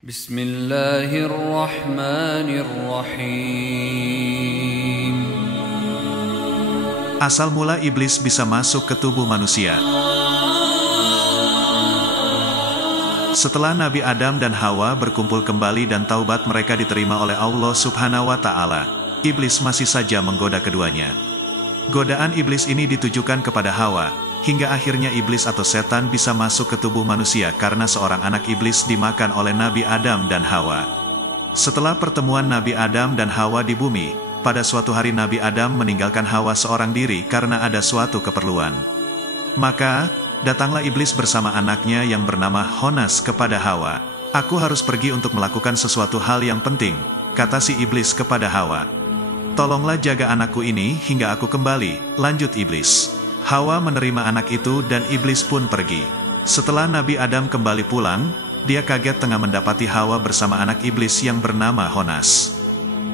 Bismillahirrahmanirrahim. Asal mula iblis bisa masuk ke tubuh manusia. Setelah Nabi Adam dan Hawa berkumpul kembali dan taubat mereka diterima oleh Allah Subhanahu wa Ta'ala, iblis masih saja menggoda keduanya. Godaan iblis ini ditujukan kepada Hawa, hingga akhirnya iblis atau setan bisa masuk ke tubuh manusia karena seorang anak iblis dimakan oleh Nabi Adam dan Hawa. Setelah pertemuan Nabi Adam dan Hawa di bumi, pada suatu hari Nabi Adam meninggalkan Hawa seorang diri karena ada suatu keperluan. Maka, datanglah iblis bersama anaknya yang bernama Honas kepada Hawa. "Aku harus pergi untuk melakukan sesuatu hal yang penting," kata si iblis kepada Hawa. "Tolonglah jaga anakku ini hingga aku kembali," lanjut iblis. Hawa menerima anak itu dan iblis pun pergi. Setelah Nabi Adam kembali pulang, dia kaget tengah mendapati Hawa bersama anak iblis yang bernama Honas.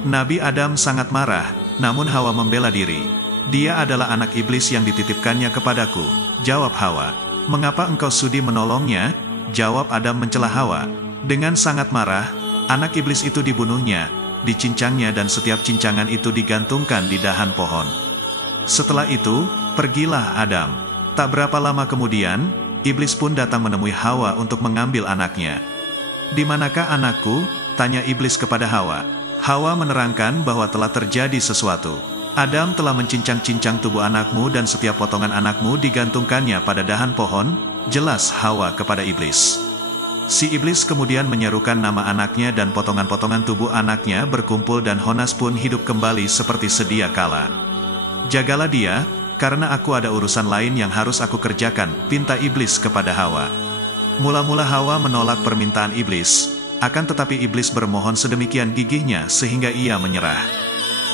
Nabi Adam sangat marah, namun Hawa membela diri. "Dia adalah anak iblis yang dititipkannya kepadaku," jawab Hawa. "Mengapa engkau sudi menolongnya?" jawab Adam mencela Hawa. Dengan sangat marah, anak iblis itu dibunuhnya, dicincangnya dan setiap cincangan itu digantungkan di dahan pohon. Setelah itu, pergilah Adam. Tak berapa lama kemudian, iblis pun datang menemui Hawa untuk mengambil anaknya. "Di manakah anakku?" tanya iblis kepada Hawa. Hawa menerangkan bahwa telah terjadi sesuatu. "Adam telah mencincang-cincang tubuh anakmu dan setiap potongan anakmu digantungkannya pada dahan pohon," jelas Hawa kepada iblis. Si iblis kemudian menyerukan nama anaknya dan potongan-potongan tubuh anaknya berkumpul dan Honas pun hidup kembali seperti sedia kala. "Jagalah dia, karena aku ada urusan lain yang harus aku kerjakan," pinta iblis kepada Hawa. Mula-mula Hawa menolak permintaan iblis, akan tetapi iblis bermohon sedemikian gigihnya sehingga ia menyerah.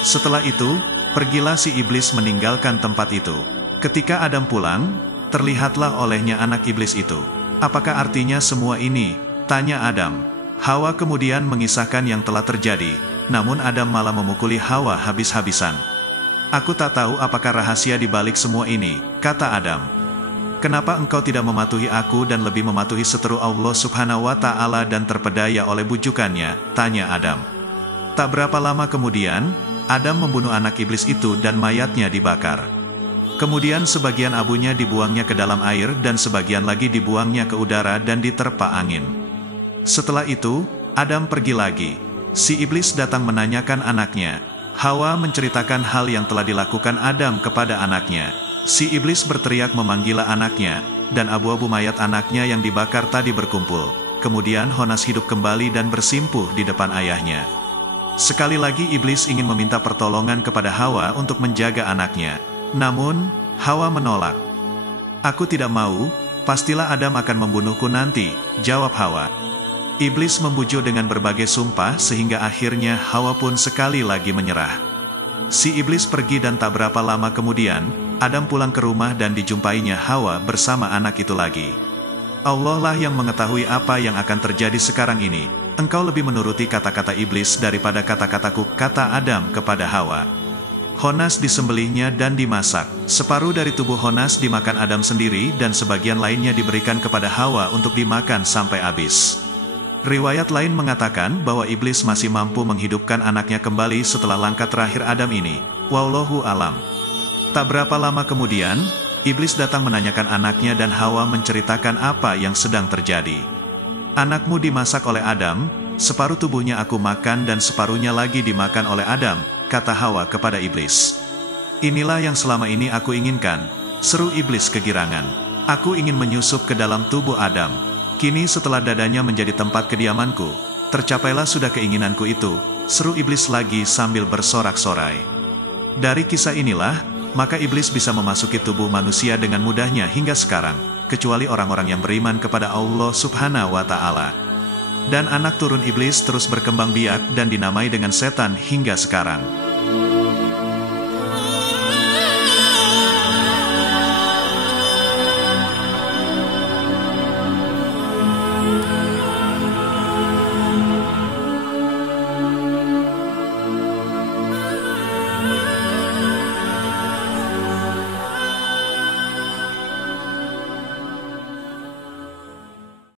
Setelah itu, pergilah si iblis meninggalkan tempat itu. Ketika Adam pulang, terlihatlah olehnya anak iblis itu. "Apakah artinya semua ini?" tanya Adam. Hawa kemudian mengisahkan yang telah terjadi, namun Adam malah memukuli Hawa habis-habisan. "Aku tak tahu apakah rahasia di balik semua ini," kata Adam. "Kenapa engkau tidak mematuhi aku dan lebih mematuhi seteru Allah Subhanahu wa Ta'ala dan terpedaya oleh bujukannya?" tanya Adam. Tak berapa lama kemudian, Adam membunuh anak iblis itu dan mayatnya dibakar. Kemudian sebagian abunya dibuangnya ke dalam air dan sebagian lagi dibuangnya ke udara dan diterpa angin. Setelah itu, Adam pergi lagi. Si iblis datang menanyakan anaknya. Hawa menceritakan hal yang telah dilakukan Adam kepada anaknya. Si iblis berteriak memanggil anaknya, dan abu-abu mayat anaknya yang dibakar tadi berkumpul. Kemudian Honas hidup kembali dan bersimpuh di depan ayahnya. Sekali lagi iblis ingin meminta pertolongan kepada Hawa untuk menjaga anaknya. Namun, Hawa menolak. "Aku tidak mau, pastilah Adam akan membunuhku nanti," jawab Hawa. Iblis membujuk dengan berbagai sumpah sehingga akhirnya Hawa pun sekali lagi menyerah. Si iblis pergi dan tak berapa lama kemudian, Adam pulang ke rumah dan dijumpainya Hawa bersama anak itu lagi. "Allah lah yang mengetahui apa yang akan terjadi sekarang ini. Engkau lebih menuruti kata-kata iblis daripada kata-kataku," kata Adam kepada Hawa. Honas disembelihnya dan dimasak. Separuh dari tubuh Honas dimakan Adam sendiri dan sebagian lainnya diberikan kepada Hawa untuk dimakan sampai habis. Riwayat lain mengatakan bahwa iblis masih mampu menghidupkan anaknya kembali setelah langkah terakhir Adam ini. Wallahu alam. Tak berapa lama kemudian, iblis datang menanyakan anaknya dan Hawa menceritakan apa yang sedang terjadi. "Anakmu dimasak oleh Adam, separuh tubuhnya aku makan dan separuhnya lagi dimakan oleh Adam," kata Hawa kepada iblis. "Inilah yang selama ini aku inginkan," seru iblis kegirangan. "Aku ingin menyusup ke dalam tubuh Adam. Kini setelah dadanya menjadi tempat kediamanku, tercapailah sudah keinginanku itu," seru iblis lagi sambil bersorak-sorai. Dari kisah inilah, maka iblis bisa memasuki tubuh manusia dengan mudahnya hingga sekarang, kecuali orang-orang yang beriman kepada Allah Subhanahu wa Ta'ala. Dan anak turun iblis terus berkembang biak dan dinamai dengan setan hingga sekarang.